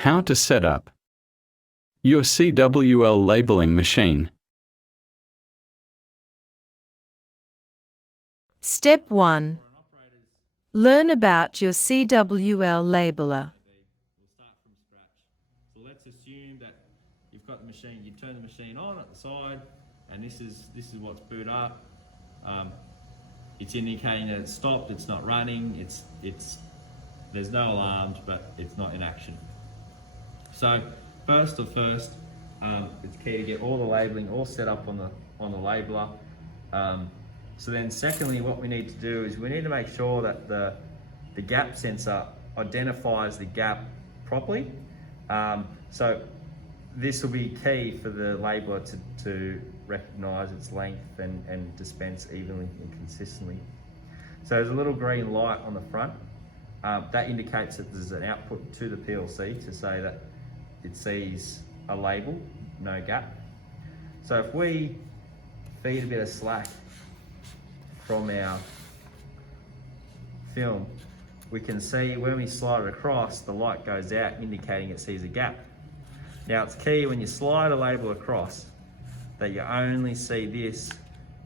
How to set up your CWL labeling machine. Step 1. Learn about your CWL labeler. We'll start from scratch. So let's assume that you've got the machine, you turn the machine on at the side, and this is what's boot up. It's indicating that it's stopped, it's not running, there's no alarms, but it's not in action. So first, it's key to get all the labeling all set up on the labeler. So then secondly, what we need to do is we need to make sure that the gap sensor identifies the gap properly. So this will be key for the labeler to recognise its length and dispense evenly and consistently. So there's a little green light on the front. That indicates that there's an output to the PLC to say that it sees a label, no gap. So if we feed a bit of slack from our film, we can see when we slide it across, the light goes out indicating it sees a gap. Now it's key when you slide a label across that you only see this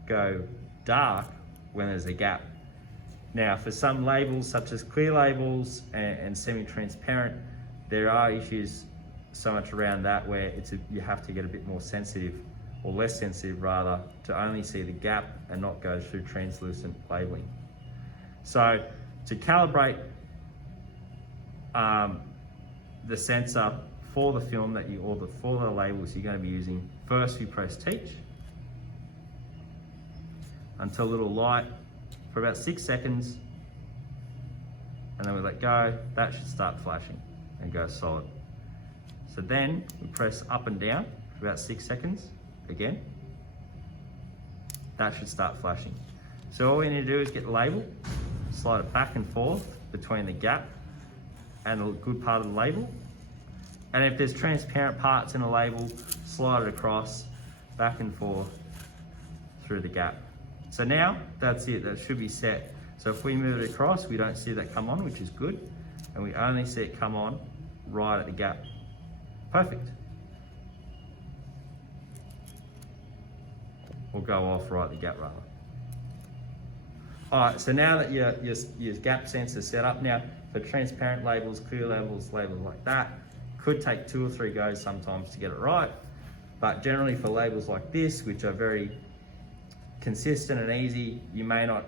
go dark when there's a gap. Now for some labels such as clear labels and semi-transparent, there are issues so much around that where you have to get a bit more sensitive, or less sensitive rather, to only see the gap and not go through translucent labeling. So to calibrate the sensor for the film for the labels you're going to be using, first we press teach until a little light for about 6 seconds, and then we let go. That should start flashing and go solid. So then we press up and down for about 6 seconds again. That should start flashing. So all we need to do is get the label, slide it back and forth between the gap and the good part of the label. And if there's transparent parts in a label, slide it across, back and forth through the gap. So now that's it, that should be set. So if we move it across, we don't see that come on, which is good. And we only see it come on right at the gap. Perfect. Or go off right at the gap rather. All right, so now that your gap sensor is set up, now for transparent labels, clear labels, labels like that, could take 2 or 3 goes sometimes to get it right. But generally for labels like this, which are very consistent and easy, you may not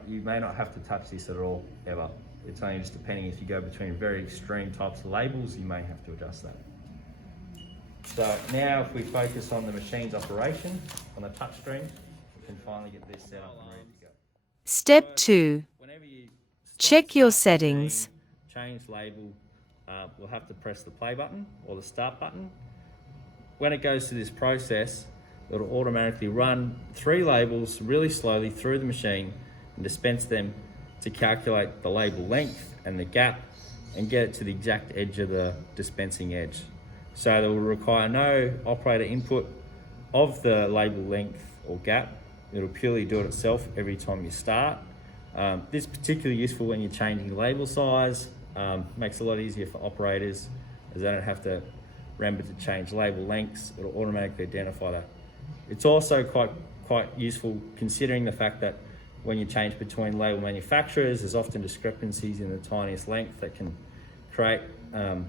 have to touch this at all, ever. It's only just depending if you go between very extreme types of labels, you may have to adjust that. So now if we focus on the machine's operation on the touch screen, we can finally get this set up and ready to go. Step 2. Check your settings. Change label, we'll have to press the play button or the start button. When it goes through this process, it'll automatically run 3 labels really slowly through the machine and dispense them to calculate the label length and the gap and get it to the exact edge of the dispensing edge. So it will require no operator input of the label length or gap. It'll purely do it itself every time you start. This is particularly useful when you're changing label size. Makes it a lot easier for operators as they don't have to remember to change label lengths. It'll automatically identify that. It's also quite useful considering the fact that when you change between label manufacturers, there's often discrepancies in the tiniest length that can create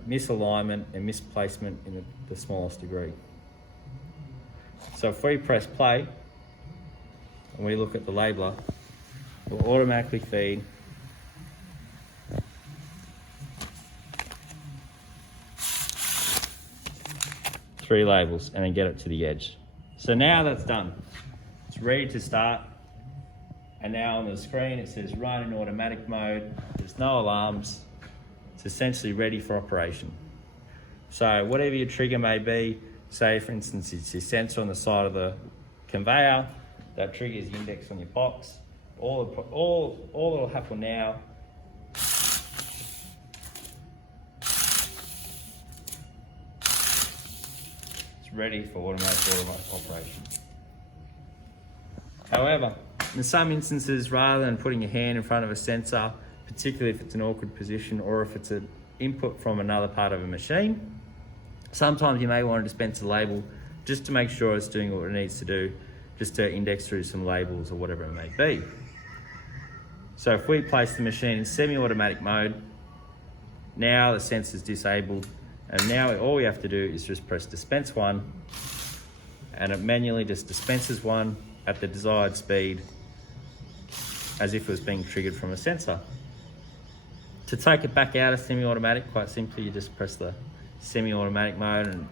misalignment and misplacement in the smallest degree. So if we press play and we look at the labeler, it will automatically feed three labels and then get it to the edge. So now that's done. It's ready to start. And now on the screen it says run in automatic mode. There's no alarms. It's essentially ready for operation. So whatever your trigger may be, say for instance it's your sensor on the side of the conveyor, that triggers the index on your box. All that'll happen now it's ready for automatic operation. However, in some instances, rather than putting your hand in front of a sensor, particularly if it's an awkward position or if it's an input from another part of a machine, Sometimes you may want to dispense a label just to make sure it's doing what it needs to do, just to index through some labels or whatever it may be. So if we place the machine in semi-automatic mode, now the sensor's disabled, and now all we have to do is just press dispense one, and it manually just dispenses one at the desired speed as if it was being triggered from a sensor. To take it back out of semi-automatic, quite simply, you just press the semi-automatic mode and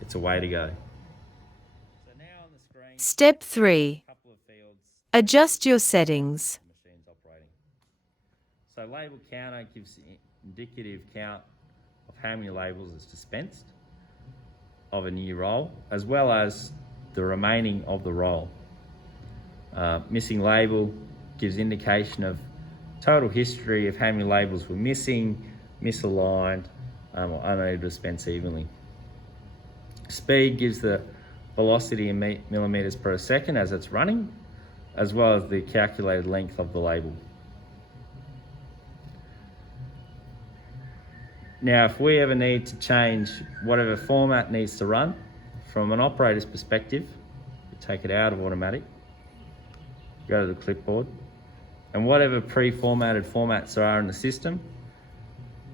it's a way to go. So now on the screen, Step 3. a couple of fields, Adjust your settings. the machine's operating. So label counter gives the indicative count of how many labels it's dispensed of a new roll, as well as the remaining of the roll. Missing label gives indication of total history of how many labels were missing, misaligned, or unable to dispense evenly. Speed gives the velocity in millimeters per second as it's running, as well as the calculated length of the label. Now, if we ever need to change whatever format needs to run, from an operator's perspective, we take it out of automatic, go to the clipboard, and whatever pre-formatted formats there are in the system,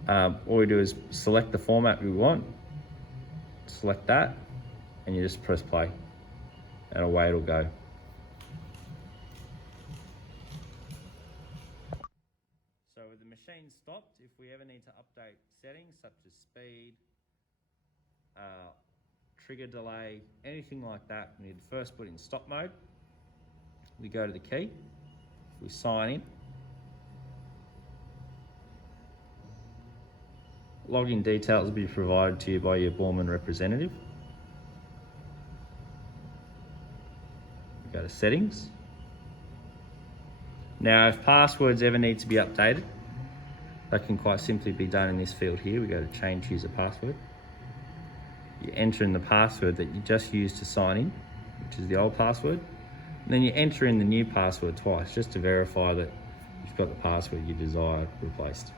all we do is select the format we want, select that, and you just press play, and away it'll go. So with the machine stopped, if we ever need to update settings such as speed, trigger delay, anything like that, we need to first put it in stop mode. We go to the key, we sign in. Login details will be provided to you by your Borman representative. We go to settings. Now, if passwords ever need to be updated, that can quite simply be done in this field here. We go to change user password. You enter in the password that you just used to sign in, which is the old password. And then you enter in the new password twice, just to verify that you've got the password you desire replaced.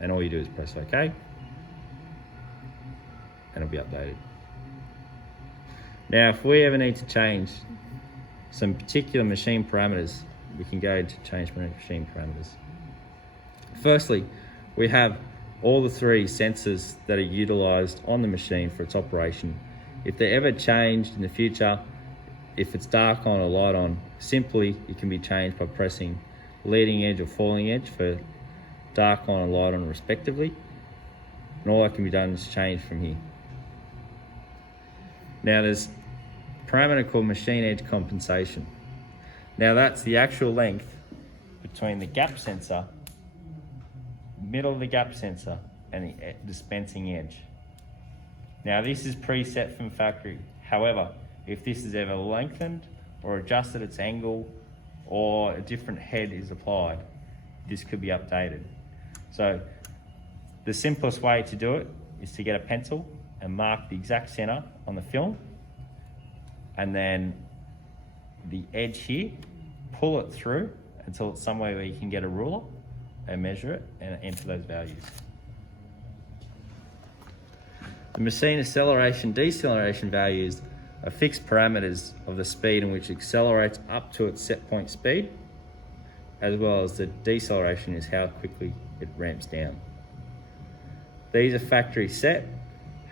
And all you do is press OK, and it'll be updated. Now, if we ever need to change some particular machine parameters, we can go to change machine parameters. Firstly, we have all the three sensors that are utilized on the machine for its operation. If they're ever changed in the future, if it's dark on or light on, simply it can be changed by pressing leading edge or falling edge for dark on and light on respectively. And all that can be done is change from here. Now there's a parameter called machine edge compensation. Now that's the actual length between the gap sensor, middle of the gap sensor, and the dispensing edge. Now this is preset from factory. However, if this is ever lengthened or adjusted its angle or a different head is applied, this could be updated. So the simplest way to do it is to get a pencil and mark the exact center on the film, and then the edge here, pull it through until it's somewhere where you can get a ruler and measure it and enter those values. The machine acceleration, deceleration values are fixed parameters of the speed in which it accelerates up to its set point speed, as well as the deceleration is how quickly it ramps down. These are factory set,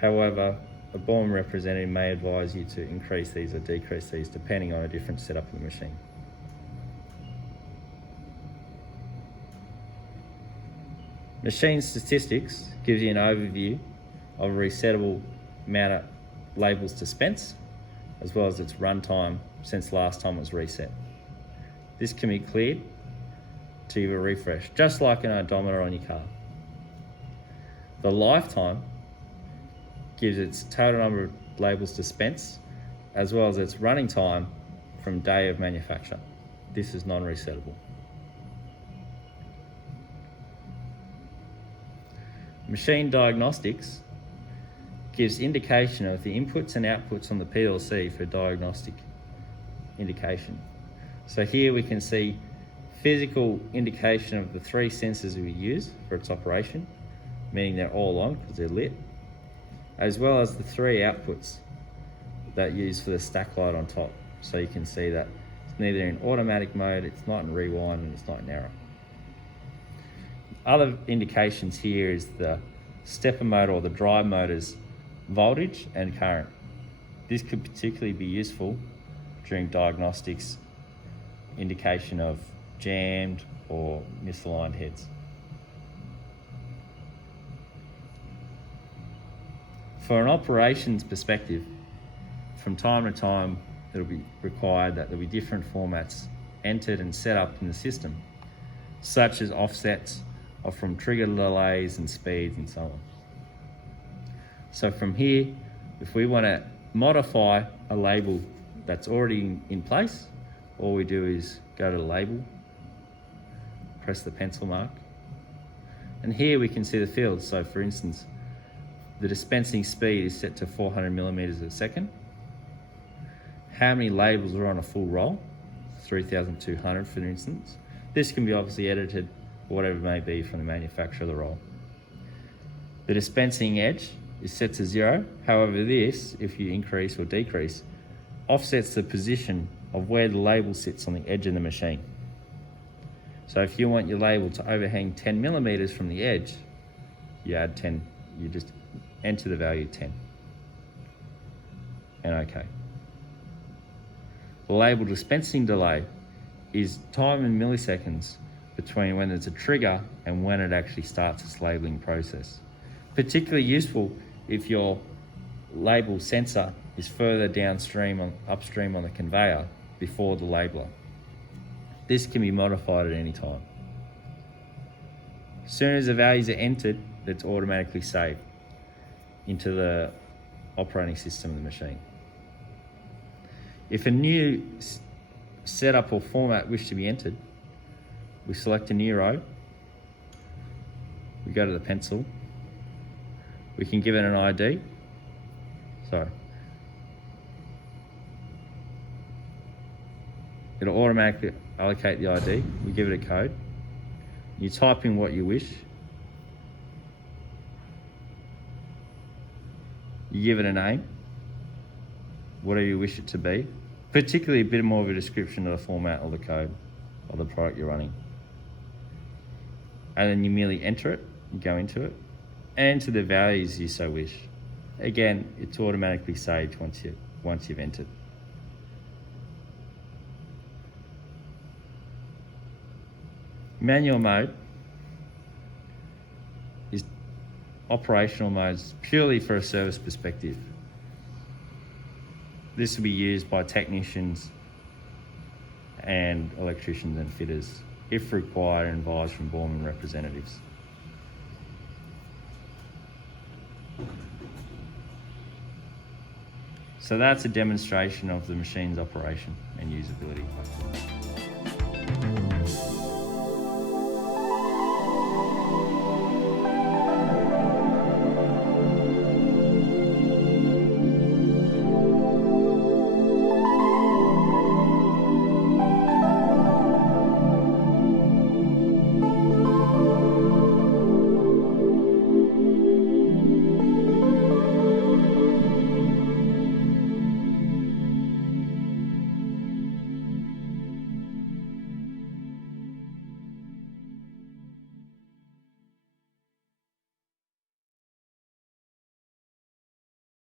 however, a Borman representative may advise you to increase these or decrease these depending on a different setup of the machine. Machine statistics gives you an overview of a resettable amount of labels dispensed, as well as its runtime since last time it was reset. This can be cleared to give a refresh, just like an odometer on your car. The lifetime gives its total number of labels dispensed, as well as its running time from day of manufacture. This is non-resettable. Machine diagnostics gives indication of the inputs and outputs on the PLC for diagnostic indication. So here we can see physical indication of the three sensors we use for its operation, meaning they're all on because they're lit. as well as the 3 outputs that use for the stack light on top. So you can see that it's neither in automatic mode, it's not in rewind, and it's not in error. Other indications here is the stepper motor or the drive motor's voltage and current. This could particularly be useful during diagnostics, indication of jammed or misaligned heads. For an operations perspective, from time to time, it'll be required that there'll be different formats entered and set up in the system, such as offsets of from trigger delays and speeds and so on. So from here, if we want to modify a label that's already in place, all we do is go to the label, press the pencil mark, and here we can see the fields. So for instance, the dispensing speed is set to 400 millimeters a second. How many labels are on a full roll? 3,200 for instance. This can be obviously edited, whatever it may be from the manufacturer of the roll. The dispensing edge is set to 0. However, this, if you increase or decrease, offsets the position of where the label sits on the edge of the machine. So if you want your label to overhang 10 millimeters from the edge, you add 10, you just enter the value 10. And OK. The label dispensing delay is time in milliseconds between when there's a trigger and when it actually starts its labeling process. Particularly useful if your label sensor is further upstream on the conveyor before the labeler. This can be modified at any time. As soon as the values are entered, it's automatically saved into the operating system of the machine. If a new setup or format wish to be entered, we select a new row, we go to the pencil, we can give it an ID, it'll automatically allocate the ID, we give it a code, you type in what you wish, you give it a name, whatever you wish it to be, particularly a bit more of a description of the format or the code of the product you're running. And then you merely enter it, you go into it, and enter the values you so wish. Again, it's automatically saved once you've entered. Manual mode is operational modes purely for a service perspective. This will be used by technicians and electricians and fitters, if required and advised from Borman representatives. So that's a demonstration of the machine's operation and usability.